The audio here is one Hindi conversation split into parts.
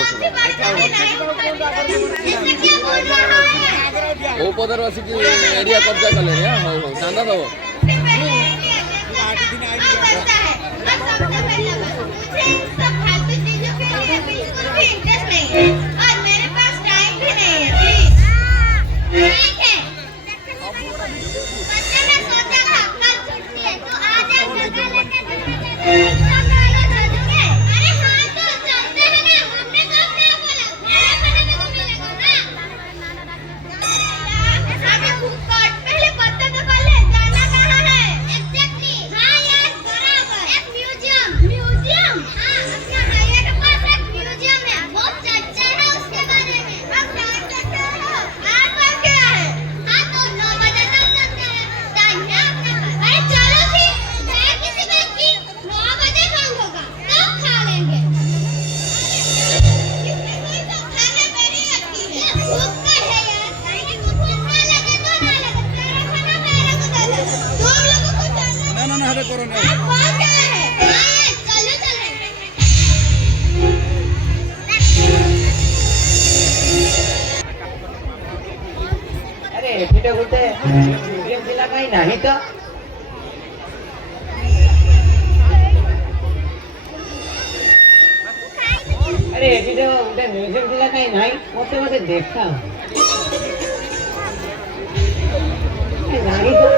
बस ओ पदर बस की एरिया कब्जा कले हां हो चांदा दो और मेरे पास टाइम भी नहीं है ठीक है बच्चे ने सोचा था कल छुट्टी है तो आज जगह लेके चलोगे अरे हाँ तो चलते हैं ना हमने कब क्या बोला मेरे खाने में तो मिलेगा ना आगे फुटपाथ पहले पता तो कर ले जाना कहाँ है एग्जैक्टली हाँ यार बराबर एक म्यूजियम हाँ अपना हाईवे के पास एक म्यूजियम है बहुत चर्चा है उसके बारे में अब क्या करते हो आप क्या है हाँ तो 9 बजे तक चलते हैं टाइम है अपने पास अरे चलो फिर मैं किसी बात की 9 बजे बंद होगा तब खा लेंगे इसमें कोई तो खाने मेरी लगती है भूख का है यार कहीं भूख ना लगे तो ना लगे तेरा खाना मेरे को दे दे तुम लोगों को चलना ना हरे करो ना आप कौन क्या है हाँ चलो चलो अरे एठिटे गोटे म्यूजियम पिला काई नाही तो अरे एठिटे गोटे म्यूजियम पिला काई नाही मते मते देखा नाही तो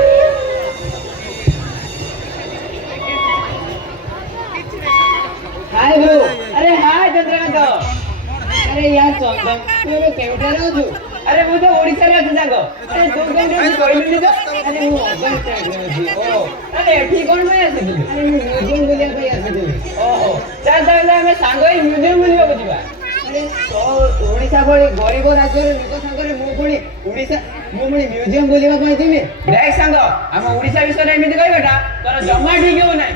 हाय ब्रो अरे हाय चंद्रकांत अरे यार चंदन तू केउठे रहू अरे मु तो ओडिसा रे अछि जागो अरे तू केन कहलु तो अरे मु अगन साइड रे अछि ओ अरे एठी कोन में आसी अरे मु म्यूजियम बुलिया पे आसी ओहो चल चल हमें सांग ही म्यूजियम बुलिया को जीवा अरे तो ओडिसा भली गरीब राज्य रे लोक संगरे मु पुणी ओडिसा मु पुणी म्यूजियम बुलिया पई जिमी देख सांग हम ओडिसा विषय रे एमिति कहबेटा तोर जम्मा ठीक हो नै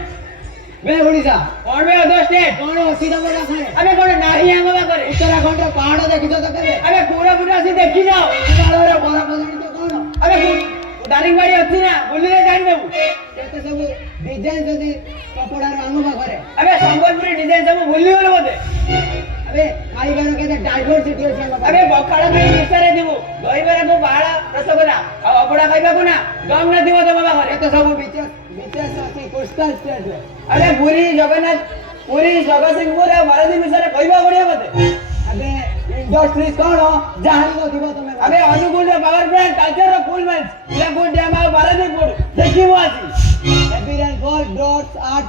बे ओडिसा कोन बे अदर स्टेट कोन अछि तमरा खाने अबे कोन नाही हम बाकर उत्तराखंड रे पहाड़ देखिछो त करे अबे पूरा पूरा से देखि जाओ हिमालय रे बड़ा बजणी तो कोन अबे दारिंगबाड़ी अछि ना बुली रे जानि देबू केते सब डिजाइन जदी कपड़ा रे हम बाकरे अबे संबलपुरी डिजाइन सब भूली गेल मते अबे खाइबार केते डाइवर्सिटी अछि हम अबे बखाड़ा के विचारे देबू दहीबरा को बाळा रसगोला आ अबडा खाइबा को ना दम न दिबो तम बाकरे केते सब विशेष अछि कोस्टल स्टेट रे अरे पूरी जगतसिंहपुर महाराजी विषय कहवा बढ़िया मते अबे इंडस्ट्री कौन जानी न दिबो तमे अबे अनुकूल पावर प्लांट कल्चर फुल माइंस इलापुर डैम आ महाराजीपुर देखिबो आसी एपिरेंट गोल्ड डॉट्स आर्ट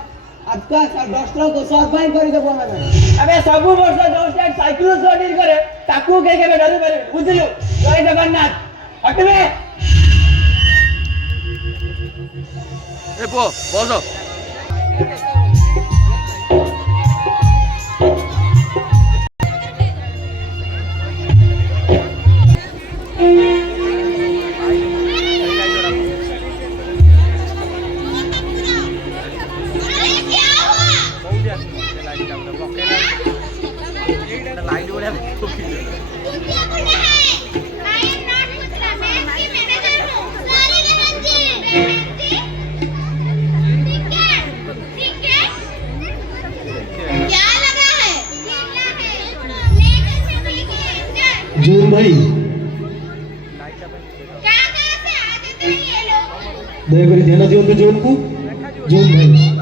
आपका डॉक्टर को सरफाइन करि देबो हमें अबे सब वर्ष जो स्टेट साइक्लोन स्टडी करे ताकू के डरू पारे बुझियो जय जगन्नाथ हटबे ए पो बसो जून भाई दयाकोरी ध्यान दियंतु जून को जून भाई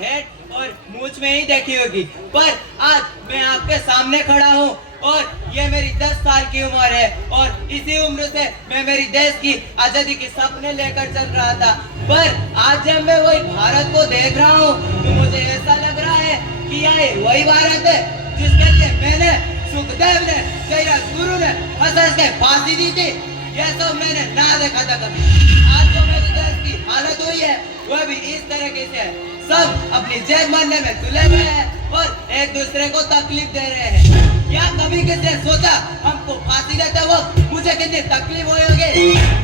हेड और मूंछ में ही देखी होगी, पर आज मैं आपके सामने खड़ा हूँ और ये मेरी 10 साल की उम्र है और इसी उम्र से मैं मेरी देश की आजादी के सपने लेकर चल रहा था। पर आज जब मैं वही भारत को देख रहा हूँ तो मुझे ऐसा लग रहा है कि यह वही भारत है जिसके लिए मैंने, सुखदेव ने, जयराज गुरु ने हंस के फांसी दी थी। यह सब मैंने ना देखा था कभी। आज जो मेरे देश की हालत हुई है वह भी इस तरीके से है। सब अपनी जेब भरने में तुले हुए हैं और एक दूसरे को तकलीफ दे रहे हैं। क्या कभी किसी ने सोचा हमको फांसी देते वक्त मुझे कितनी तकलीफ हुई होगी?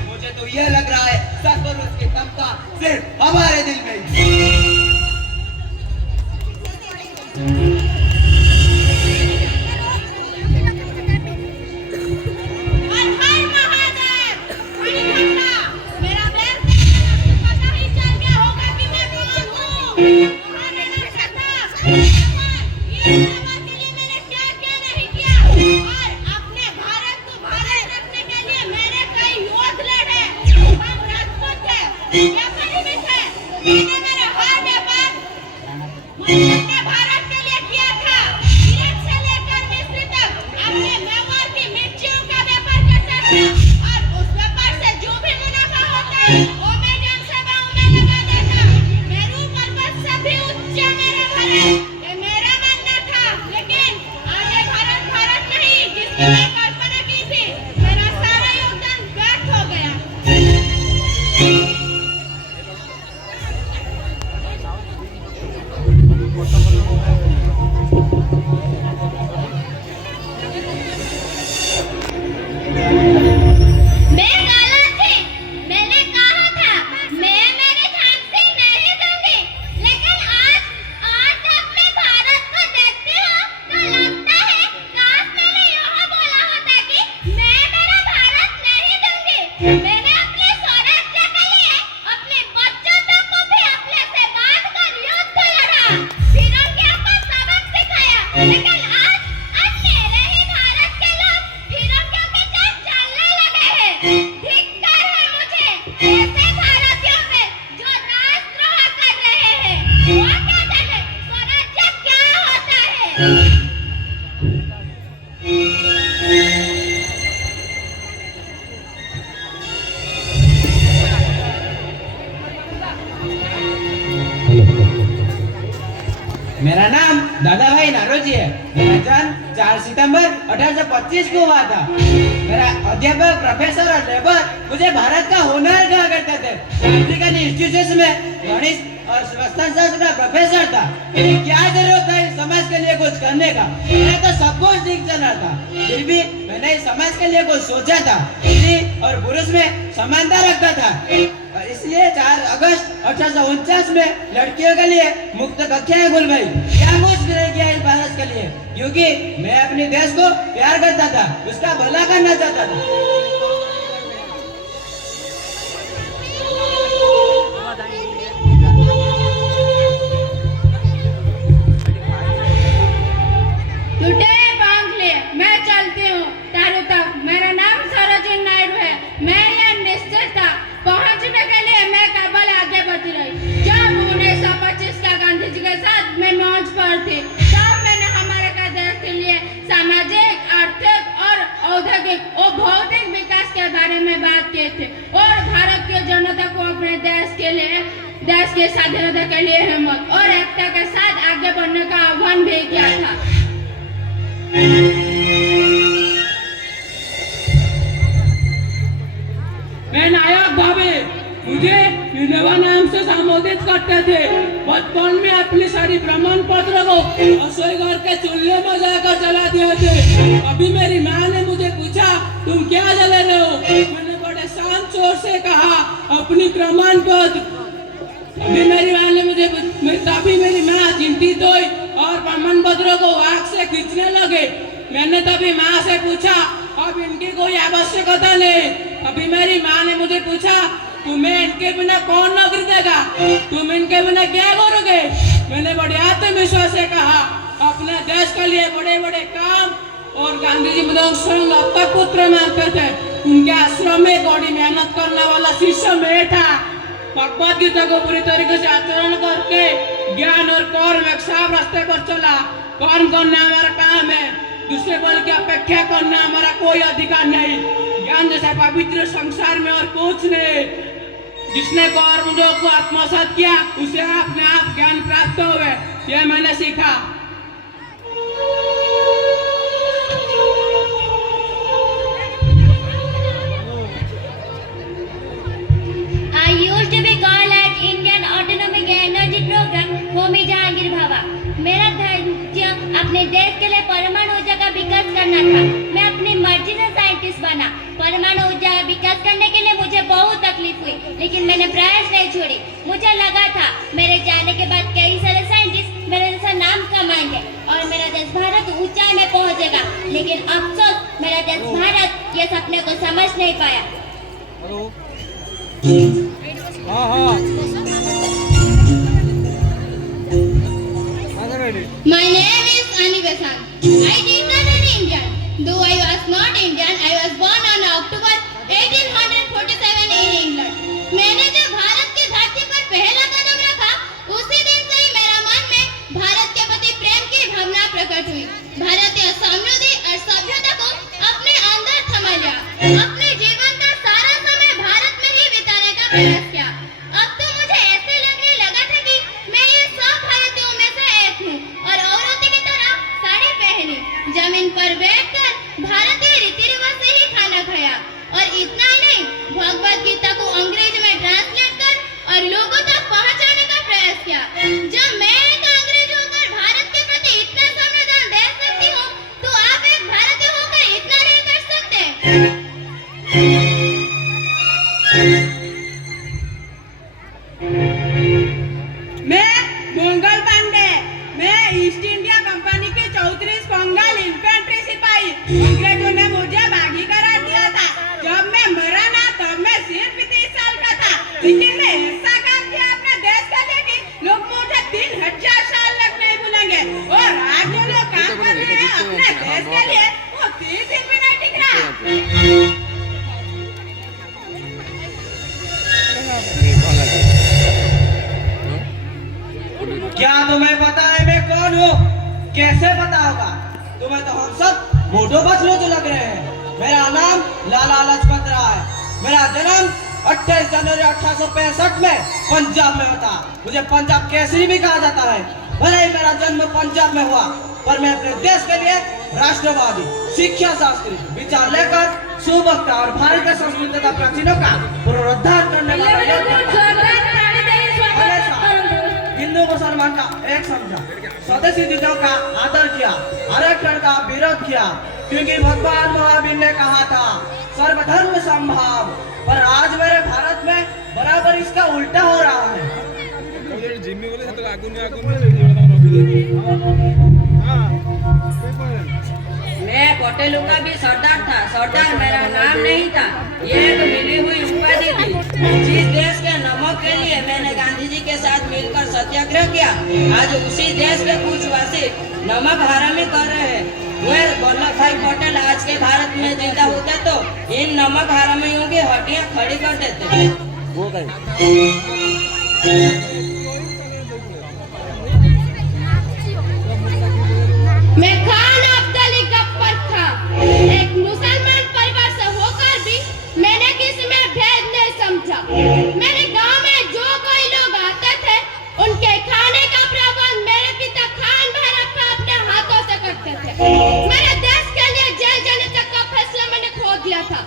मुझे तो यह लग रहा है सब और उसकी तमका सिर्फ हमारे दिल में ही। मेरा नाम दादा भाई नारोजी है। मेरा जन्म 4 सितंबर 1825 को हुआ था। मेरा अध्यापक, प्रोफेसर और लेबर मुझे भारत का होनहार कहा करते थे। अमेरिकन इंस्टीट्यूट में गणित और संस्थान शास्त्र का प्रोफेसर था। क्या जरूरत है समाज के लिए कुछ करने का? मैंने तो सब कुछ ठीक चल रहा था, फिर भी मैंने समाज के लिए कुछ सोचा था। स्त्री और पुरुष में समानता रखता था। इसलिए 4 अगस्त 1849 में लड़कियों के लिए मुक्त कक्षाएं खुलवाई। क्या कुछ नहीं किया इस भारत के लिए, क्योंकि मैं अपने देश को प्यार करता था, उसका भला करना चाहता था। मैं चलती हूँ तारू तक। मेरा नाम सरोजिनी नायडू है। मैं यह निश्चित था, पहुँचने के लिए मैं केवल आगे बढ़ती रही। जब 1925 का गांधी जी के साथ मैं मंच पर थी, तब मैंने हमारे देश के लिए सामाजिक, आर्थिक और औद्योगिक और भौतिक विकास के बारे में बात की थी और भारत की जनता को अपने देश की स्वाधीनता के लिए हिम्मत और एकता के साथ आगे बढ़ने का आह्वान भी किया था। मैं नायक भाभी, मुझे विनोबा नाम से संबोधित करते थे। बचपन में अपनी सारी प्रमाण पत्र को रसोई घर के चूल्हे में जाकर जला दिए थे। अभी मेरी माँ ने मुझे पूछा, तुम क्या जला रहे हो? मैंने बड़े शांत स्वर से कहा, अपनी प्रमाण पत्र। अभी मेरी माँ ने तभी मेरी माँ चिंतित हुई और प्रमाण पत्रों को आग से खींचने लगे। मैंने तभी माँ से पूछा, अब इनकी कोई आवश्यकता नहीं। अभी मेरी माँ ने मुझे पूछा, तुम्हें इनके बिना कौन नौकरी देगा? तुम इनके बिना क्या करोगे? मैंने बड़े आत्मविश्वास से कहा, अपने देश के लिए बड़े बड़े काम। और गांधी जी मुझे स्वयं दत्तक पुत्र मानते थे। उनके आश्रम में बड़ी मेहनत करने वाला शिष्य मैं था। भगवद गीता को पूरी तरीके से आचरण करके ज्ञान और कर्म एक साफ रास्ते पर चला। कर्म करना हमारा काम है, दूसरे बल की अपेक्षा करना हमारा कोई अधिकार नहीं। ज्ञान जैसा पवित्र संसार में और कुछ नहीं। जिसने कर्म योग को आत्मसात किया उसे अपने आप ज्ञान प्राप्त हुए, यह मैंने सीखा। I used to be called at Indian Autonomic Energy Program Homi Jahangir Bhabha. मेरा ध्येय अपने देश के लिए परमाणु ऊर्जा का विकास करना था। मैं अपनी मर्जी से साइंटिस्ट बना। परमाणु ऊर्जा का विकास करने के लिए मुझे बहुत तकलीफ हुई, लेकिन मैंने प्रयास नहीं छोड़ी। मुझे लगा था मेरे जाने के बाद कई सारे साइंटिस्ट मेरे जैसा नाम कमाएंगे और मेरा देश भारत ऊंचाई में पहुंचेगा, लेकिन अफसोस मेरा देश भारत ये सपने को समझ नहीं पाया। My name is Ani Besant. I did not an Indian. Though I was not Indian, I was born on October 1847 in England. मैंने जब भारत की धरती पर पहला कदम रखा, उसी दिन से ही मेरा मन में भारत के प्रति प्रेम की भावना प्रकट हुई। भारतीय समृद्धि और सभ्यता को अपने अंदर थमा लिया। अपने जीवन का सारा समय भारत में ही बिताने का प्रयास किया। अब तो मुझे ऐसे लगने लगा था कि मैं ये सब भारतीयों में से एक हूँ और औरतों की तरह साड़ी पहनी, जमीन पर बैठकर भारतीय रीति रिवाज से ही खाना खाया और इतना ही नहीं, भगवद गीता को अंग्रेजी में ट्रांसलेट कर और लोगों तक पहुंचाने का प्रयास किया। जब मैं एक अंग्रेज होकर भारत के प्रति इतना संवेदन दे सकती हूँ, तो आप एक भारतीय होकर इतना नहीं कर सकते। मैं मंगल पांडे, मैं ईस्ट इंडिया कंपनी के 34 बंगाल इन्फेंट्री सिपाही। अंग्रेजों ने मुझे बागी करार दिया था। जब मैं मरा ना तब मैं सिर्फ 30 साल का था, लेकिन मैं ऐसा काम किया अपने देश के लिए कि लोग मुझे 3000 साल तक नहीं भूलेंगे। और आज जो लोग काम कर रहे हैं अपने देश के लिए, वो 30 दिन भी नहीं टिक रहा। क्या तुम्हें पता है मैं कौन हूँ? कैसे पता होगा तुम्हें? तो हम सब मोटो बचलों तो लग रहे हैं। मेरा नाम लाला लाजपत राय है। मेरा जन्म 28 जनवरी 1865 में पंजाब में होता। मुझे पंजाब केसरी भी कहा जाता है। भले ही मेरा जन्म पंजाब में हुआ, पर मैं अपने देश के लिए राष्ट्रवादी, शिक्षा शास्त्री विचार लेकर सुवक्ता और भारतीय संस्कृति तथा प्राचीनों का पुनरुद्धार करने वाला हिंदू मुसलमान का एक समझा, स्वदेशी चीजों का आदर किया, आरक्षण का विरोध किया, क्योंकि भगवान महावीर ने कहा था सर्वधर्म समभाव। पर आज मेरे भारत में बराबर इसका उल्टा हो रहा है। मैं पटेलों का भी सरदार था। सरदार मेरा नाम नहीं था, ये एक मिली हुई उपाधि थी। जिस देश के नमक के लिए मैंने गांधी जी के साथ मिलकर सत्याग्रह किया, आज उसी देश के कुछ वासी नमक हरामी कर रहे हैं। वे वल्लभ भाई पटेल आज के भारत में जिंदा होते तो इन नमक हरामियों की हड्डियां खड़ी कर देते। मैं खान अब्दाली गफ्फर था। एक मुसलमान परिवार से होकर भी मैंने किसी में भेद नहीं समझा। मेरे गांव में जो कोई लोग आते थे, उनके खाने का प्रबंध मेरे पिता खान भाई रखा अपने हाथों से करते थे। मेरे देश के लिए जेल जाने तक का फैसला मैंने खो दिया था।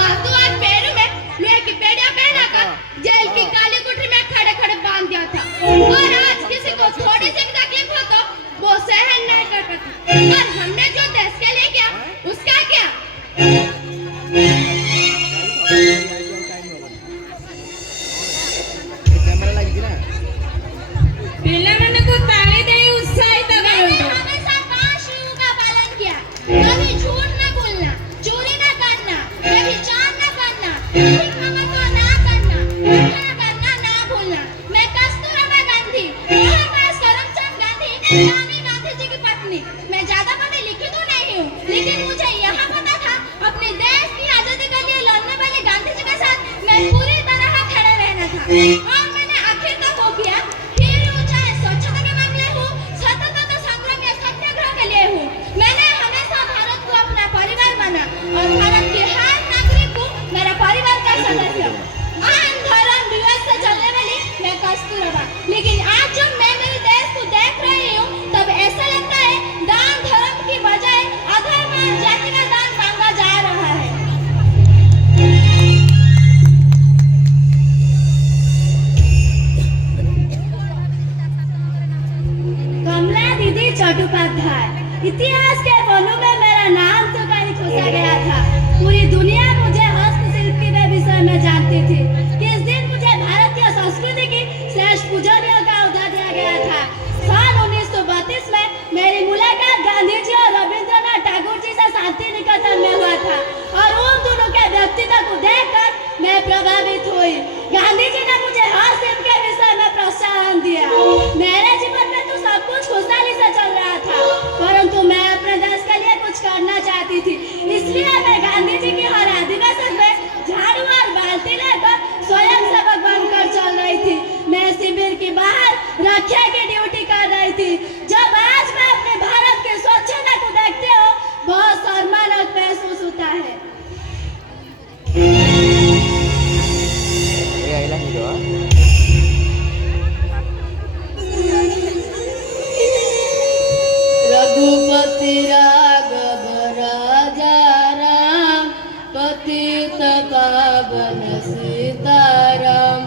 हाथों और पैरों में लोहे की बेड़ियां पहनाकर जेल की काली गुठरी में खड़े खड़े बांध दिया था। और आज किसी को थोड़ी सी भी तकलीफ हो तो वो सहन नहीं कर पाता। और हमने जो देश के लिए किया, उसका क्या? पिल्लामने को ताली दे उत्साहित करो। हमेशा 5 नियमों का पालन किया। कभी झूठ न बोलना, चोरी न करना, व्यभिचार न करना, भिखामको ना करना, प्रार्थना करना ना भूलना। मैं कस्तूरबा गांधी, मोहनदास करमचंद गांधी, रानी गांधी जी की पत्नी। मैं ज्यादा पढ़ी लिखी तो नहीं हूँ, लेकिन मुझे यहाँ पता था अपने देश की आजादी के लिए लड़ने वाले गांधी जी के साथ मैं पूरी तरह खड़े रहना था। और मैंने आखिर तक वो किया। फिर ऊंचाई स्वच्छता उपाध्याय। इतिहास के पन्नों में मेरा नाम तो कहीं खोसा गया था। पूरी दुनिया मुझे हस्तशिल्प के विषय में जानती थी। किस दिन मुझे भारतीय संस्कृति की श्रेष्ठ पूजनीय का उदा दिया गया था। सन 1932 में मेरी मुलाकात गांधी जी और रविंद्रनाथ टैगोर जी से शांति निकेतन में हुआ था और उन दोनों के व्यक्तित्व को देखकर मैं प्रभावित हुई। गांधी जी ने मुझे हस्तशिल्प के विषय में प्रोत्साहन दिया। मेरे जीवन में तो सब कुछ खुशहाली से चल रहा था, परंतु मैं अपने देश के लिए कुछ करना चाहती थी। इसलिए मैं गांधी जी की हर अधिवेशन में झाड़ू और बाल्टी लेकर स्वयं सेवक बनकर चल रही थी। मैं शिविर के बाहर रक्षा की ड्यूटी कर रही थी। जब आज मैं अपने भारत के स्वच्छता को देखती हूँ, बहुत शर्मानक महसूस होता है। रघुपति राघव राजा राम, पतित पावन सीताराम,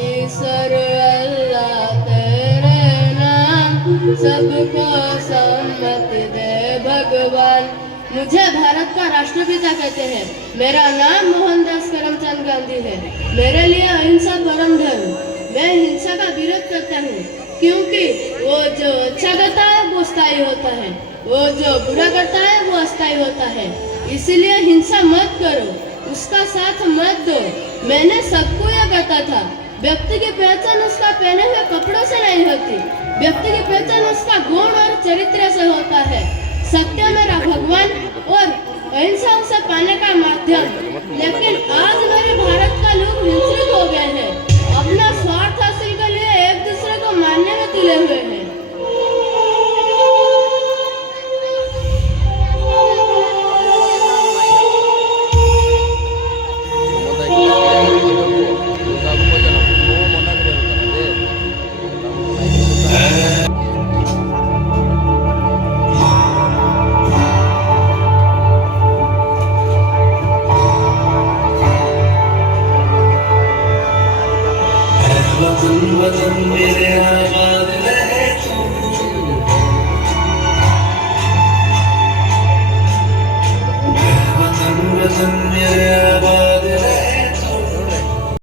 ईश्वर अल्लाह तेरे नाम, सबको सम्मति दे भगवान। मुझे भारत का राष्ट्रपिता कहते हैं। मेरा नाम मोहनदास करमचंद गांधी है। मेरे लिए अहिंसा परम धर्म। मैं हिंसा का विरोध करता हूँ, क्योंकि वो जो अच्छा करता है वो स्थायी होता है, वो जो बुरा करता है वो अस्थायी होता है। इसलिए हिंसा मत करो, उसका साथ मत दो। मैंने सबको यह कहता था, व्यक्ति की पहचान उसका पहने हुए कपड़ों से नहीं होती, व्यक्ति की पहचान उसका गुण और चरित्र से होता है। सत्य मेरा भगवान और अहिंसा उसे पाने का माध्यम। लेकिन आज मेरे भारत का लोग हिंसक हो गए हैं, अपना स्वार्थ हासिल के लिए एक दूसरे को मारने में तुले हुए हैं। वचन मेरे